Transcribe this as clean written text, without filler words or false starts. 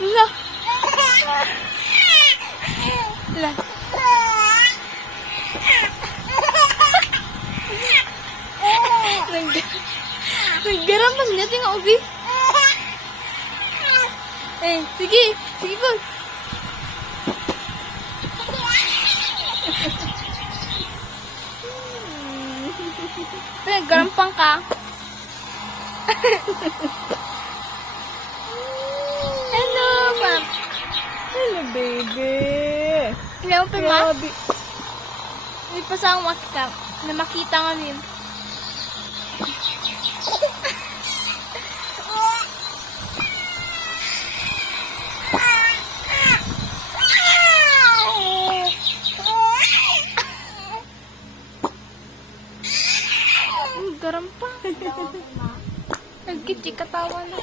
La. La. Naggarampan niya, tingnan ubi. Sige. Sige po. Naggarampan ka. Hello, ma'am. Hello, baby. Hello, pa, ma. Grabe. May pasang makita. Na makita nga rin. Garam pa. Nagkiti katawa na.